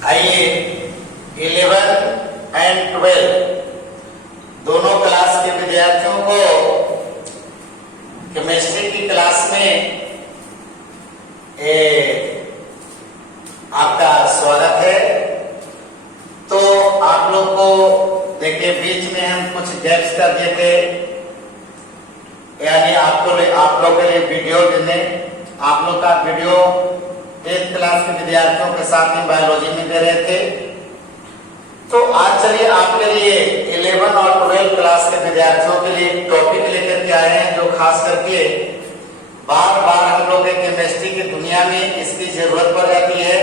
आइए 11 एंड 12 दोनों क्लास के विद्यार्थियों को केमिस्ट्री की क्लास में आपका स्वागत है। तो आप लोग को देखिए बीच में हम कुछ गैप्स कर दिए थे, यानी आप लोग के लिए वीडियो देने, आप लोग का वीडियो 8th क्लास के विद्यार्थियों के साथ ही बायोलॉजी में दे रहे थे। तो आज चलिए आपके लिए 11 और 12 क्लास के विद्यार्थियों के लिए टॉपिक लेकर के आए हैं, जो खास करके बार बार हम लोग के केमिस्ट्री की दुनिया में इसकी जरूरत पड़ जाती है,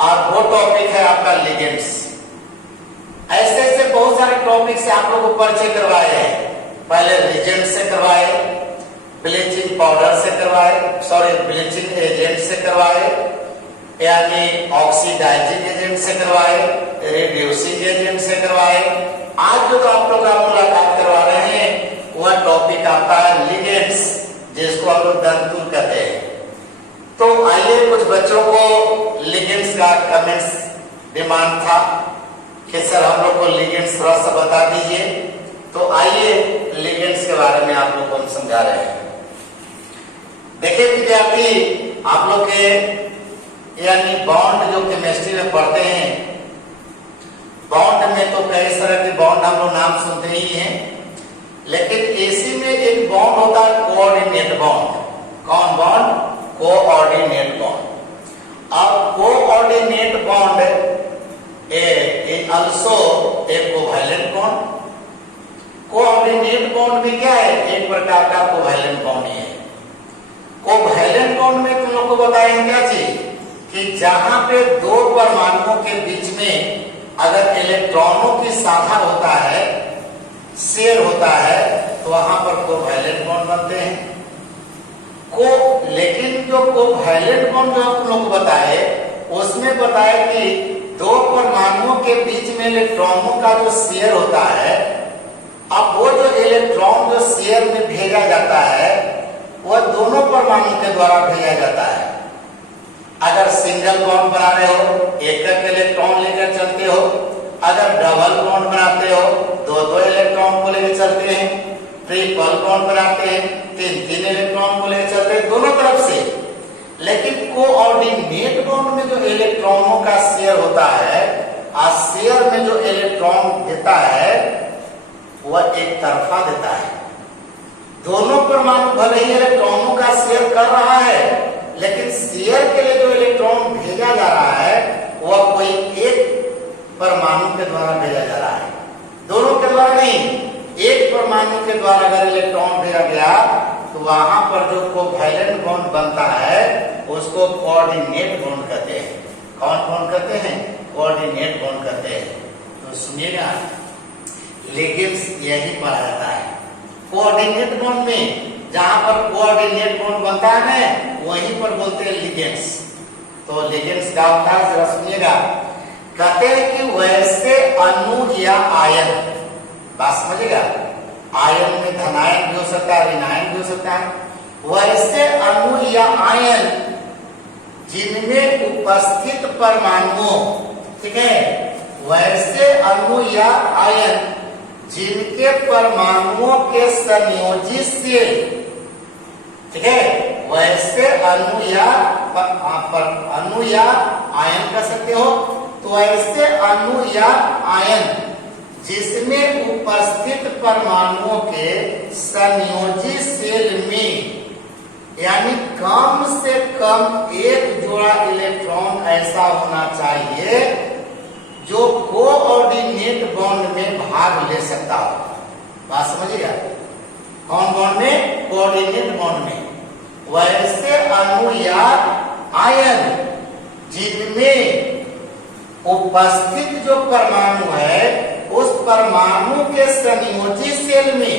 और वो टॉपिक है आपका लिगेंड्स। ऐसे ऐसे बहुत सारे टॉपिक से आप लोग को परिचय करवाए हैं। पहले रिजेंट से करवाए, ब्लीचिंग पाउडर से करवाए, ब्लीचिंग एजेंट से करवाए, यानी ऑक्सीडाइजिंग एजेंट से करवाए, रिड्यूसिंग एजेंट से करवाए। आज जो आप लोग का मुलाकात करवा रहे हैं वह टॉपिक आता है लिगेंड्स, जिसको हम लोग दंतुल कहते हैं। तो आइए, कुछ बच्चों को लिगेंड्स का कमेंट्स डिमांड था कि सर हम लोग को लिगेंड्स थोड़ा सा बता दीजिए। तो आइए लिगेंड्स के बारे में आप लोग को हम समझा रहे हैं। देखिए विद्यार्थी, आप लोग के यानी बॉन्ड जो केमिस्ट्री में पढ़ते हैं, बॉन्ड में तो कई तरह के बॉन्ड हम लोग नाम सुनते ही हैं, लेकिन इसी में एक बॉन्ड होता है कोऑर्डिनेट बॉन्ड। कौन बॉन्ड? Coordinate bond. अब coordinate bond also a covalent bond. Coordinate bond में क्या है? एक प्रकार का कोवैलेंट बॉन्ड है। कोवैलेंट बॉन्ड में तुम लोग को बताएंगे क्या चीज कि जहां पे दो परमाणुओं के बीच में अगर इलेक्ट्रॉनों की साझा होता है, शेयर होता है, तो वहां पर कोवैलेंट बॉन्ड बनते हैं। लेकिन जो कोवैलेंट बॉन्ड जो हम लोग को बताए, उसमें बताया कि दो परमाणुओं के बीच में इलेक्ट्रॉनों का जो शेयर होता है, अब वो जो इलेक्ट्रॉन जो शेयर में भेजा जाता है वह दोनों परमाणु के द्वारा भेजा जाता है। अगर सिंगल बॉन्ड बना रहे हो, एक एक इलेक्ट्रॉन लेकर चलते हो, अगर डबल बॉन्ड बनाते हो, दो दो इलेक्ट्रॉन को लेकर चलते हैं, ट्रिपल बॉन्ड बनाते हैं, तीन तीन इलेक्ट्रॉन को लेकर चलते हैं, दोनों तरफ से। लेकिन कोऑर्डिनेट बॉन्ड में जो इलेक्ट्रॉनों का शेयर होता है, और शेयर में जो इलेक्ट्रॉन देता है वह एक तरफा देता है। दोनों परमाणु भले ही इलेक्ट्रॉनों का शेयर कर रहा है, लेकिन शेयर के लिए जो इलेक्ट्रॉन भेजा जा रहा है वह कोई एक परमाणु के द्वारा भेजा जा रहा है, दोनों के द्वारा नहीं। एक परमाणु के द्वारा अगर इलेक्ट्रॉन भेजा गया तो वहां पर जो कोवैलेंट बॉन्ड बनता है उसको कोऑर्डिनेट बॉन्ड कहते हैं। कौन बॉन्ड कहते हैं? कोऑर्डिनेट बॉन्ड कहते हैं। तो सुनिएगा, लिगेंड्स यही पढ़ा जाता है। कोऑर्डिनेट बॉन्ड में जहां पर कोऑर्डिनेट बॉन्ड बनता है ना, वहीं पर बोलते हैं लिगेंड्स। तो लिगेंड्स क्या होता है जरा सुनिएगा। कहते हैं कि वैसे अणु या आयन, बात समझिएगा, आयन में धनायन भी हो सकता है, ऋणायन भी हो सकता है। वैसे अणु या आयन जिनमें उपस्थित परमाणुओं, ठीक है, वैसे अणु या आयन जिनके परमाणुओं के संयोजी शेल, ठीक है, वैसे अणु या आयन कह सकते हो। तो ऐसे अणु या आयन जिसमें उपस्थित परमाणुओं के संयोजी शेल में, यानी कम से कम एक जोड़ा इलेक्ट्रॉन ऐसा होना चाहिए जो कोऑर्डिनेट बॉन्ड में भाग ले सकता हो। बात समझिएगा, कौन बॉन्ड में? कोऑर्डिनेट बॉन्ड में। वैसे अणु या आयन जिनमें उपस्थित जो परमाणु है उस परमाणु के संयोजी सेल में,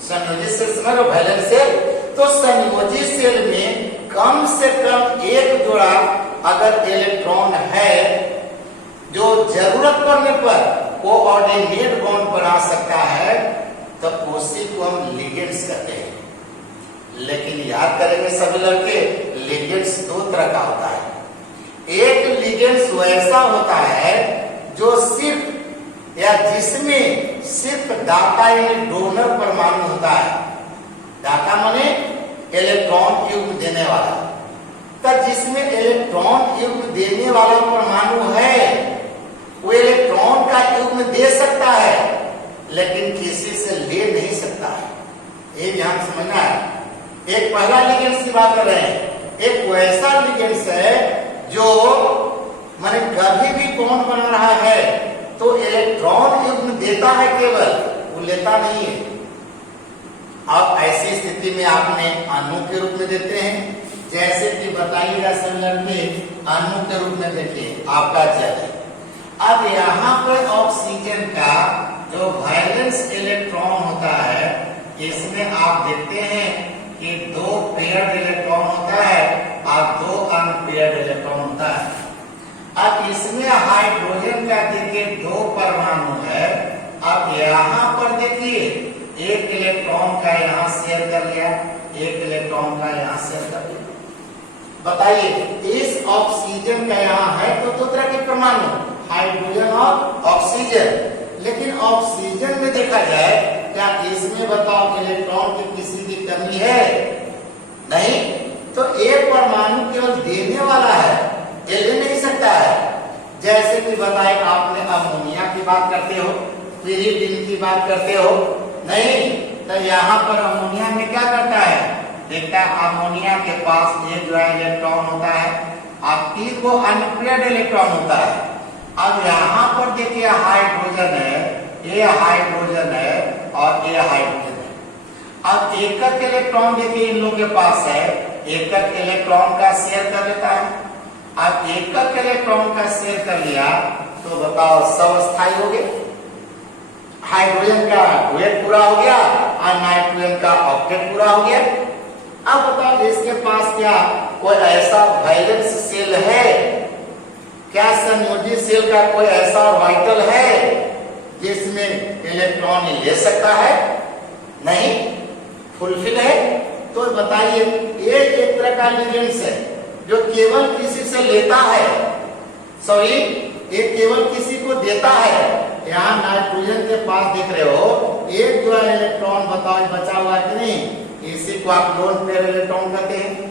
संयोजी सेल समझ लो, वैलेंट सेल, तो संयोजी सेल में कम से कम एक जोड़ा अगर इलेक्ट्रॉन है जो जरूरत पड़ने पर कोऑर्डिनेट बॉन्ड बना सकता है, तो उसी को हम लिगेंड्स कहते हैं। लेकिन याद करेंगे सभी लड़के, लिगेंड्स दो तरह का होता है। एक लिगेंड्स वैसा होता है जो सिर्फ या जिसमें सिर्फ दाता यानी डोनर परमाणु होता है। दाता माने इलेक्ट्रॉन युग्म देने वाला। तब जिसमें इलेक्ट्रॉन युग्म देने वाला परमाणु है वो इलेक्ट्रॉन का युग्म दे सकता है लेकिन किसी से ले नहीं सकता है। ये ध्यान समझना है। एक पहला लिगेंड्स की बात कर रहे हैं। एक वैसा लिगेंड्स है जो माने कभी भी बॉन्ड बना रहा है तो इलेक्ट्रॉन युग्म देता है, केवल वो लेता नहीं है। अब ऐसी स्थिति में आपने अणु के रूप में देते हैं, जैसे कि बताइएगा संलग्न के अणु के रूप में देखिए आपका जल है। अब यहाँ पर ऑक्सीजन का जो वैलेंस इलेक्ट्रॉन होता है इसमें आप देखते हैं कि 2 पेयर्ड इलेक्ट्रॉन होता है और 2 अनपेयर्ड इलेक्ट्रॉन होता है। अब इसमें हाइड्रोजन का देखिए 2 परमाणु है। अब यहाँ पर देखिए एक इलेक्ट्रॉन का यहाँ शेयर कर लिया, एक इलेक्ट्रॉन का यहाँ शेयर कर लिया। बताइए इस ऑक्सीजन का यहाँ है तो 2 तरह के परमाणु, हाइड्रोजन और ऑक्सीजन। लेकिन ऑक्सीजन में देखा जाए क्या इसमें बताओ इलेक्ट्रॉन की किसी की कमी है? नहीं। तो एक परमाणु केवल देने वाला है, ये ले नहीं सकता है। जैसे कि बताए आपने अमोनिया की बात करते हो, पिरीडिन की बात करते हो, नहीं तो यहाँ पर अमोनिया में क्या करता है? देखता है अमोनिया के पास एक जो इलेक्ट्रॉन होता है और 3 को अनपेयर्ड इलेक्ट्रॉन होता है। अब यहाँ पर देखिए हाइड्रोजन है, ये हाइड्रोजन है और ये हाइड्रोजन है। अब एकक इलेक्ट्रॉन देखिए इन लोगों के पास है, एकक इलेक्ट्रॉन का शेयर कर लेता है। अब एकक इलेक्ट्रॉन का शेयर कर लिया तो बताओ सवस्थाई हो गया। हाइड्रोजन का डुएट पूरा हो गया और नाइट्रोजन का ऑक्टेट पूरा हो गया। अब बताओ इसके पास क्या कोई ऐसा वैलेंस सेल है? क्या संयोजी सेल का कोई ऐसा ऑर्बिटल है जिसमें इलेक्ट्रॉन ले सकता है? नहीं, फुलफिल है। तो बताइए ये एक तरह का लिगेंड्स है जो केवल किसी से लेता है, सॉरी ये केवल किसी को देता है। यहाँ नाइट्रोजन के पास देख रहे हो एक जो है इलेक्ट्रॉन बताओ बचा हुआ है कि नहीं, इसी को आप लोन पेयर इलेक्ट्रॉन कहते हैं।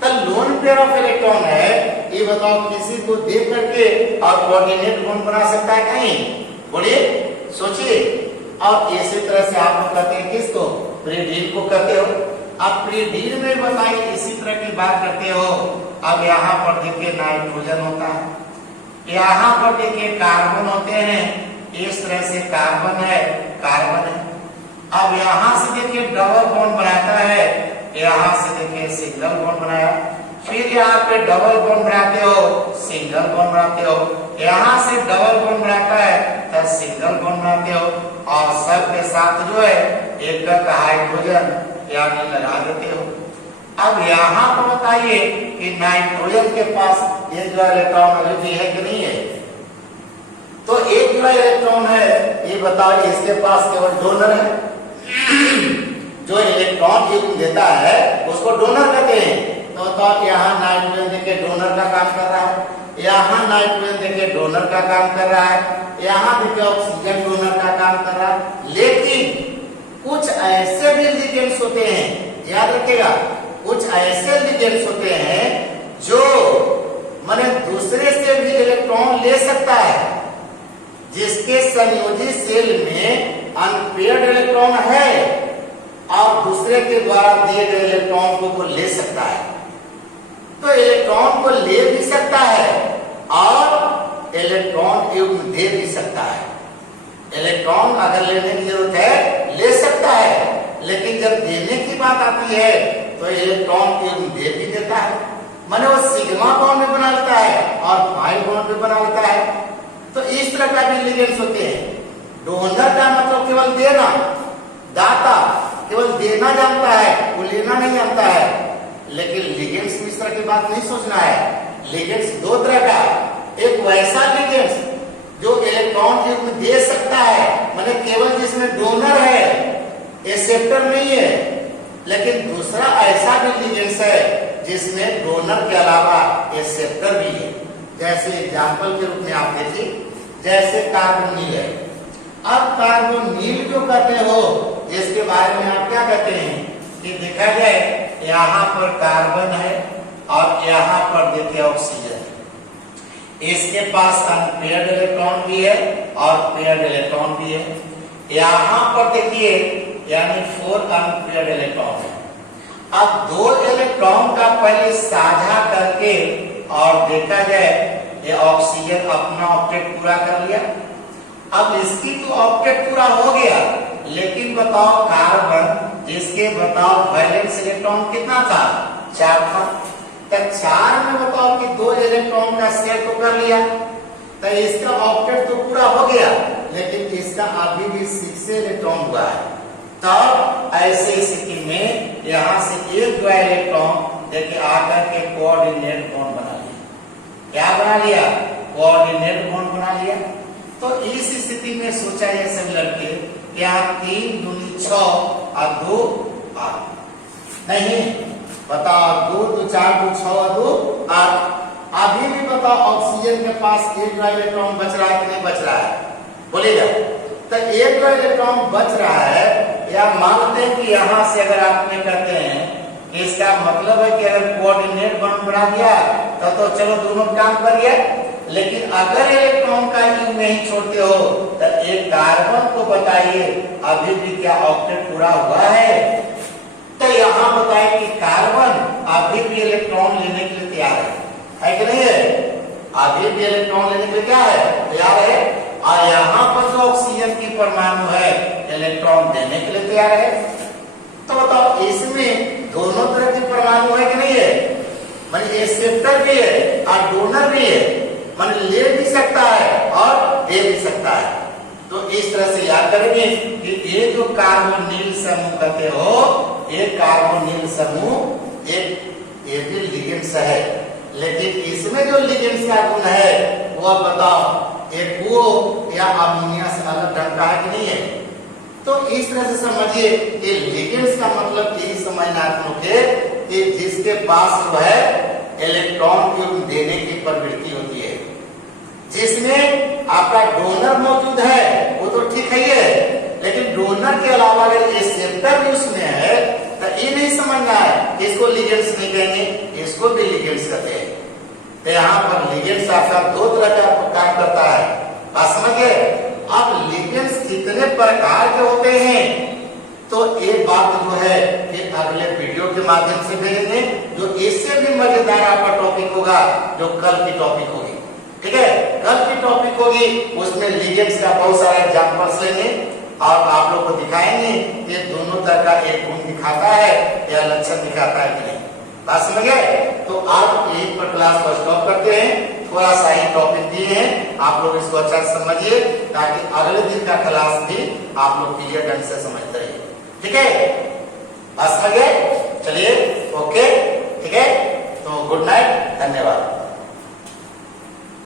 तो लोन पेयर ऑफ इलेक्ट्रॉन है, ये बताओ किसी को दे करके और कोऑर्डिनेट बॉन्ड बना सकता है कहीं? बोलिए, सोचिए। और इसी तरह से आप लोग कहते हैं किसको? प्रीडीन को कहते हो। अब प्रीडीन में बताइए इसी तरह की बात करते हो। अब यहाँ पर देखिए नाइट्रोजन होता है, यहाँ पर देखिए कार्बन होते हैं, इस तरह से कार्बन है, कार्बन है। अब यहाँ से देखिए डबल बॉन्ड बनाता है, यहाँ से देखिए सिंगल बॉन्ड बनाया, फिर यहाँ पे डबल बॉन्ड बनाते हो, सिंगल बॉन्ड बनाते हो, यहाँ से डबल बॉन्ड बनाता है तब सिंगल बॉन्ड बनाते हो और सब के साथ जो है एकक हाइड्रोजन यानी लगा देते हो। अब यहाँ पर बताइए कि नाइट्रोजन के पास ये जो इलेक्ट्रॉन अभी है कि नहीं है? तो एक जो इलेक्ट्रॉन है ये बताओ इसके पास केवल डोनर है। जो इलेक्ट्रॉन युग्म देता है उसको डोनर कहते हैं। तो बताओ यहाँ नाइट्रोजन देखिए डोनर का काम कर रहा है, यहाँ नाइट्रोजन देखिए डोनर का काम कर रहा है, यहाँ देखिए ऑक्सीजन डोनर का काम कर रहा है। लेकिन कुछ ऐसे भी लिगेंड्स होते हैं, याद रखिएगा, कुछ ऐसे लिगेंड्स होते हैं जो माने दूसरे से भी इलेक्ट्रॉन ले सकता है, जिसके संयोजी सेल में अनपेयर्ड इलेक्ट्रॉन है और दूसरे के द्वारा दिए गए इलेक्ट्रॉन को वो ले सकता है। तो इलेक्ट्रॉन को ले भी सकता है और इलेक्ट्रॉन युग्म दे भी सकता है। इलेक्ट्रॉन अगर लेने की जरूरत है ले सकता है, लेकिन जब देने की बात आती है तो इलेक्ट्रॉन युग्म दे भी देता है। माने वो सिग्मा बॉन्ड भी बना लेता है और पाई बॉन्ड भी बना लेता है। तो इस तरह का भी लिगेंड्स होते हैं। डोनर का मतलब केवल देना, दाता केवल देना जानता है, वो लेना नहीं जानता है। लेकिन लिगेंड्स में इस तरह की बात नहीं सोचना है। लिगेंड्स 2 तरह का, एक वैसा लिगेंड्स जो इलेक्ट्रॉन युग्म दे सकता है, माने केवल जिसमें डोनर है, एक्सेप्टर नहीं है। लेकिन दूसरा ऐसा भी लिगेंड्स है जिसमें डोनर के अलावा एक्सेप्टर भी है। जैसे एग्जाम्पल के रूप में आप देखिए, जैसे कार्बोनिल है। अब कार्बोनिल जो कहते हो इसके बारे में आप क्या कहते हैं कि देखा जाए यहाँ पर कार्बन है और यहाँ पर देखिए ऑक्सीजन है। इसके पास अनपेयर्ड इलेक्ट्रॉन भी है और पेयर्ड इलेक्ट्रॉन भी है। यहाँ पर देखिए यानी 4 अनपेयर्ड इलेक्ट्रॉन है। अब 2 इलेक्ट्रॉन का पहले साझा करके और देखा जाए ये ऑक्सीजन अपना ऑक्टेट पूरा कर लिया। अब इसकी तो ऑक्टेट पूरा हो गया, लेकिन बताओ कार्बन जिसके बताओ वैलेंस इलेक्ट्रॉन कितना था, 4 था। तो 4 में बताओ कि 2 इलेक्ट्रॉन का शेयर तो कर लिया, तो इसका ऑक्टेट तो पूरा हो गया, लेकिन इसका अभी भी 6 इलेक्ट्रॉन हुआ है। तब ऐसे स्थिति में यहाँ से एक 2 इलेक्ट्रॉन देखिए आकर के कोऑर्डिनेट बॉन्ड बना लिया। क्या बना लिया? कोऑर्डिनेट बॉन्ड बना लिया। तो इस स्थिति में सोचा जाए सभी लड़के क्या 3 दूनी 6 और 2 8 नहीं, बताओ 2 2 4 2 6 और 2 8। अभी भी बताओ ऑक्सीजन के पास एक इलेक्ट्रॉन बच रहा है कि नहीं बच रहा है, बोलिएगा। तो एक इलेक्ट्रॉन बच रहा है, या मानते हैं कि यहाँ से अगर आपने कहते हैं इसका मतलब है कि अगर कोऑर्डिनेट बॉन्ड बना दिया तो चलो दोनों काम करिए, लेकिन अगर इलेक्ट्रॉन का यू नहीं छोड़ते हो तो एक कार्बन को बताइए अभी भी क्या ऑक्टेट पूरा हुआ है। तो यहाँ बताए कि कार्बन अभी भी इलेक्ट्रॉन लेने के लिए तैयार है कि नहीं है? अभी भी इलेक्ट्रॉन लेने के लिए क्या है, तैयार है। और यहाँ पर जो ऑक्सीजन की परमाणु है इलेक्ट्रॉन देने के लिए तैयार है। तो बताओ इसमें दोनों तरह की परमाणु है कि नहीं है? माने एक्सेप्टर भी है और डोनर भी है, माने ले भी सकता है और दे भी सकता है। तो इस तरह से याद करेंगे कि ये जो कार्बोनिल समूह कहते हो, ये कार्बोनिल समूह एक भी लिगेंड्स है, लेकिन इसमें जो लिगेंड्स का गुण है वो बताओ एक वो या अमोनिया से अलग ढंग का है कि नहीं है? तो इस तरह से समझिए कि लिगेंड्स का मतलब यही समझना है कि जिसके पास जो है इलेक्ट्रॉन को देने की प्रवृत्ति होती है। जिसमें आपका डोनर मौजूद है वो तो ठीक है, लेकिन डोनर के अलावा अगर एक्सेप्टर भी उसमें है तो ये नहीं समझना है इसको लिगेंड्स नहीं कहेंगे, इसको भी लिगेंड्स कहते हैं। तो यहाँ पर लिगेंड्स आपका 2 तरह का काम करता है, बात समझिए। अब लिगेंड्स कितने प्रकार के होते हैं तो एक बात जो है कि अगले वीडियो के माध्यम से भेजेंगे, जो इससे भी मजेदार आपका टॉपिक होगा, जो कल की टॉपिक होगी। ठीक है, कल की टॉपिक होगी, उसमें लिगेंड्स का बहुत सारा एग्जांपल्स लेंगे और आप लोग को दिखाएंगे कि दोनों तरह का एक गुण दिखाता है या लक्षण दिखाता है कि नहीं। बात समझ गए? तो आप यहीं पर क्लास को स्टॉप करते हैं। थोड़ा सा ही टॉपिक दिए हैं, आप लोग इसको अच्छा से समझिए ताकि अगले दिन का क्लास भी आप लोग क्लियर ढंग से समझते रहिए। ठीक है, बात समझ गए? चलिए ओके, ठीक है, तो गुड नाइट, धन्यवाद।